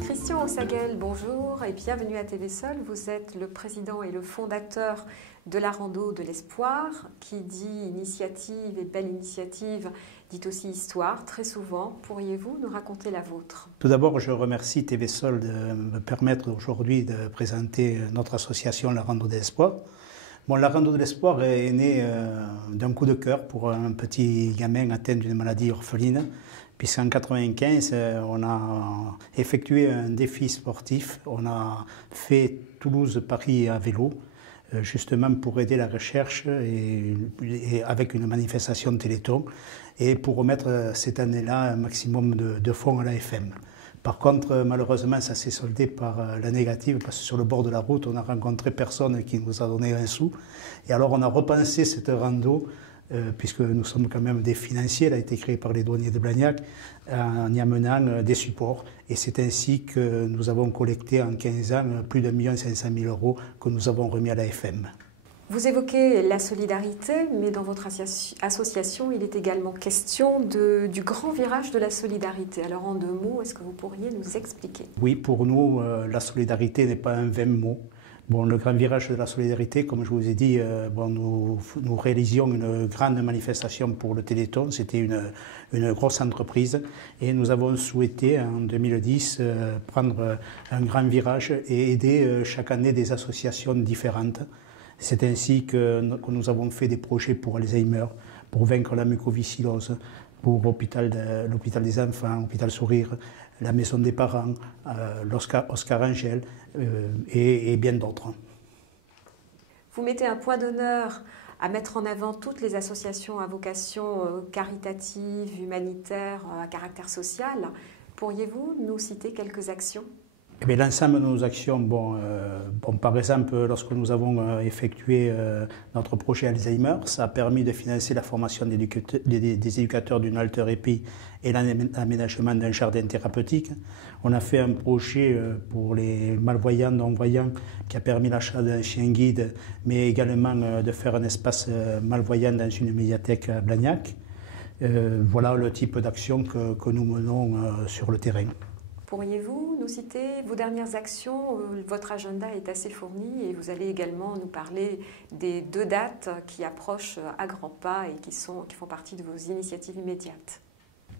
Christian Ossaguel, bonjour et bienvenue à TV Sol. Vous êtes le président et le fondateur de la Rando de l'Espoir, qui dit initiative et belle initiative, dit aussi histoire, très souvent. Pourriez-vous nous raconter la vôtre? Tout d'abord, je remercie TV Sol de me permettre aujourd'hui de présenter notre association La Rando de l'Espoir. Bon, la Rando de l'Espoir est née d'un coup de cœur pour un petit gamin atteint d'une maladie orpheline, puisqu'en 1995, on a effectué un défi sportif. On a fait Toulouse-Paris à vélo, justement pour aider la recherche et avec une manifestation Téléthon, et pour remettre cette année-là un maximum de fonds à l'AFM. Par contre, malheureusement, ça s'est soldé par la négative, parce que sur le bord de la route, on a rencontré personne qui nous a donné un sou. Et alors, on a repensé cette rando, puisque nous sommes quand même des financiers, elle a été créée par les douaniers de Blagnac, en y amenant des supports. Et c'est ainsi que nous avons collecté en 15 ans plus d'1 500 000 € que nous avons remis à l'AFM. Vous évoquez la solidarité, mais dans votre association, il est également question du grand virage de la solidarité. Alors en 2 mots, est-ce que vous pourriez nous expliquer? Oui, pour nous, la solidarité n'est pas un vain mot. Bon, le grand virage de la solidarité, comme je vous ai dit, nous réalisions une grande manifestation pour le Téléthon. C'était une grosse entreprise et nous avons souhaité en 2010 prendre un grand virage et aider chaque année des associations différentes. C'est ainsi que nous avons fait des projets pour Alzheimer, pour vaincre la mucoviscidose, pour l'hôpital des enfants, l'hôpital Sourire, la maison des parents, l'Oscar Angel et bien d'autres. Vous mettez un point d'honneur à mettre en avant toutes les associations à vocation caritative, humanitaire, à caractère social. Pourriez-vous nous citer quelques actions ? Eh l'ensemble de nos actions, par exemple, lorsque nous avons effectué notre projet Alzheimer, ça a permis de financer la formation des éducateurs d'une Alter Épi et l'aménagement d'un jardin thérapeutique. On a fait un projet pour les malvoyants, non-voyants, qui a permis l'achat d'un chien guide, mais également de faire un espace malvoyant dans une médiathèque à Blagnac. Voilà le type d'action que nous menons sur le terrain. Pourriez-vous nous citer vos dernières actions? Votre agenda est assez fourni et vous allez également nous parler des 2 dates qui approchent à grands pas et qui font partie de vos initiatives immédiates.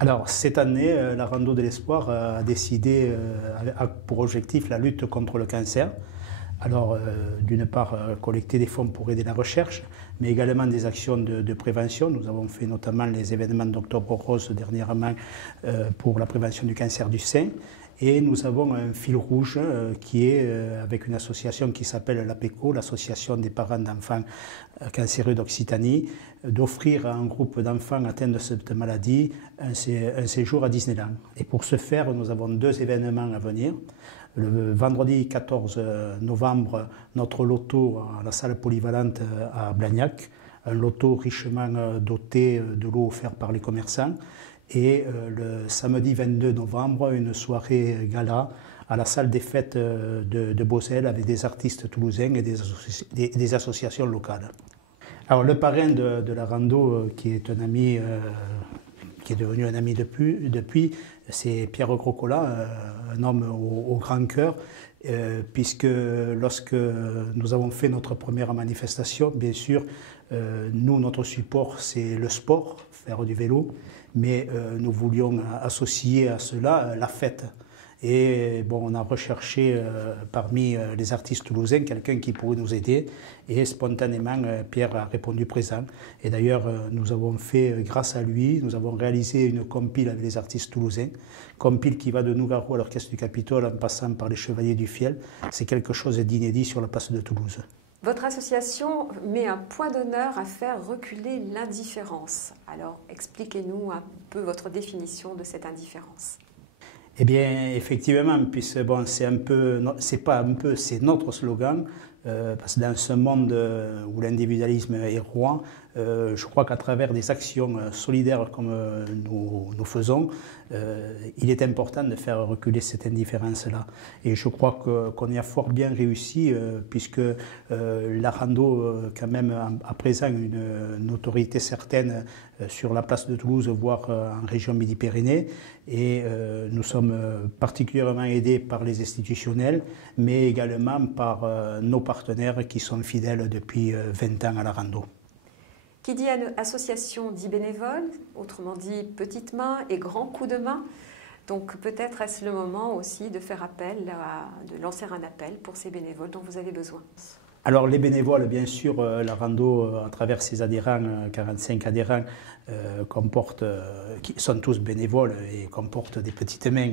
Alors, cette année, la Rando de l'Espoir a décidé, pour objectif, la lutte contre le cancer. Alors, d'une part, collecter des fonds pour aider la recherche, mais également des actions de prévention. Nous avons fait notamment les événements d'Octobre Rose dernièrement pour la prévention du cancer du sein. Et nous avons un fil rouge qui est avec une association qui s'appelle l'APECO, l'Association des parents d'enfants cancéreux d'Occitanie, d'offrir à un groupe d'enfants atteints de cette maladie un séjour à Disneyland. Et pour ce faire, nous avons 2 événements à venir. Le vendredi 14 novembre, notre loto à la salle polyvalente à Blagnac, un loto richement doté de l'eau offerte par les commerçants. Et le samedi 22 novembre, une soirée gala à la salle des fêtes de Beausel avec des artistes toulousains et des associations locales. Alors le parrain de la rando, qui est un ami, qui est devenu un ami depuis, c'est Pierre Grocola, un homme au grand cœur, puisque lorsque nous avons fait notre première manifestation, bien sûr, nous, notre support, c'est le sport, faire du vélo, mais nous voulions associer à cela la fête. Et on a recherché parmi les artistes toulousains quelqu'un qui pourrait nous aider, et spontanément Pierre a répondu présent. Et d'ailleurs nous avons fait, grâce à lui, nous avons réalisé une compile avec les artistes toulousains, compile qui va de Nougaro à l'Orchestre du Capitole en passant par les Chevaliers du Fiel. C'est quelque chose d'inédit sur la place de Toulouse. Votre association met un point d'honneur à faire reculer l'indifférence. Alors expliquez-nous un peu votre définition de cette indifférence. Eh bien, effectivement, puisque c'est notre slogan, parce que dans ce monde où l'individualisme est roi, Je crois qu'à travers des actions solidaires comme nous faisons, il est important de faire reculer cette indifférence-là. Et je crois qu'on y a fort bien réussi, puisque la rando, quand même, à présent, une autorité certaine sur la place de Toulouse, voire en région Midi-Pyrénées. Et nous sommes particulièrement aidés par les institutionnels, mais également par nos partenaires qui sont fidèles depuis 20 ans à la rando. Qui dit association dit bénévole, autrement dit petites mains et grands coups de main. Donc peut-être est-ce le moment aussi de faire appel, de lancer un appel pour ces bénévoles dont vous avez besoin. Alors les bénévoles, bien sûr, la rando, à travers ses adhérents, 45 adhérents, qui sont tous bénévoles et comportent des petites mains.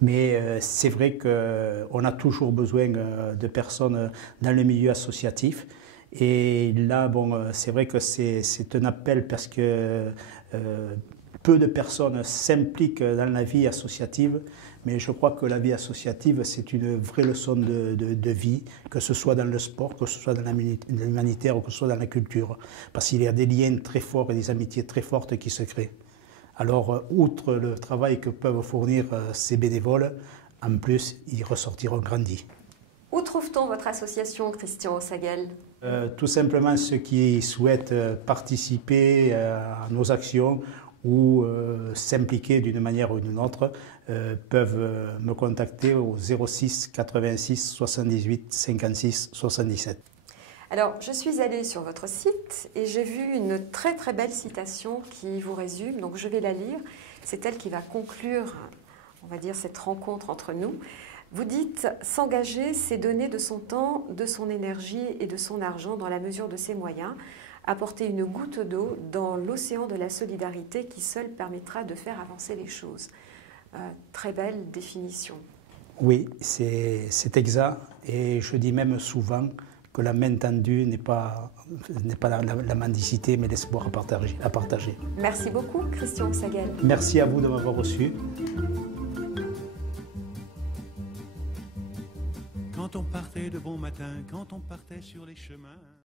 Mais c'est vrai qu'on a toujours besoin de personnes dans le milieu associatif. Et là, bon, c'est vrai que c'est un appel parce que peu de personnes s'impliquent dans la vie associative, mais je crois que la vie associative, c'est une vraie leçon de vie, que ce soit dans le sport, que ce soit dans l'humanitaire ou que ce soit dans la culture, parce qu'il y a des liens très forts et des amitiés très fortes qui se créent. Alors, outre le travail que peuvent fournir ces bénévoles, en plus, ils ressortiront grandis. Où trouve-t-on votre association, Christian Ossaguel ? Tout simplement ceux qui souhaitent participer à nos actions ou s'impliquer d'une manière ou d'une autre peuvent me contacter au 06 86 78 56 77. Alors, je suis allée sur votre site et j'ai vu une très très belle citation qui vous résume, donc je vais la lire. C'est elle qui va conclure, on va dire, cette rencontre entre nous. Vous dites « S'engager, c'est donner de son temps, de son énergie et de son argent dans la mesure de ses moyens, apporter une goutte d'eau dans l'océan de la solidarité qui seul permettra de faire avancer les choses. » Très belle définition. Oui, c'est exact. Et je dis même souvent que la main tendue n'est pas la mendicité, mais l'espoir à partager. Merci beaucoup, Christian Ossaguel. Merci à vous de m'avoir reçu. Quand on partait de bon matin, quand on partait sur les chemins.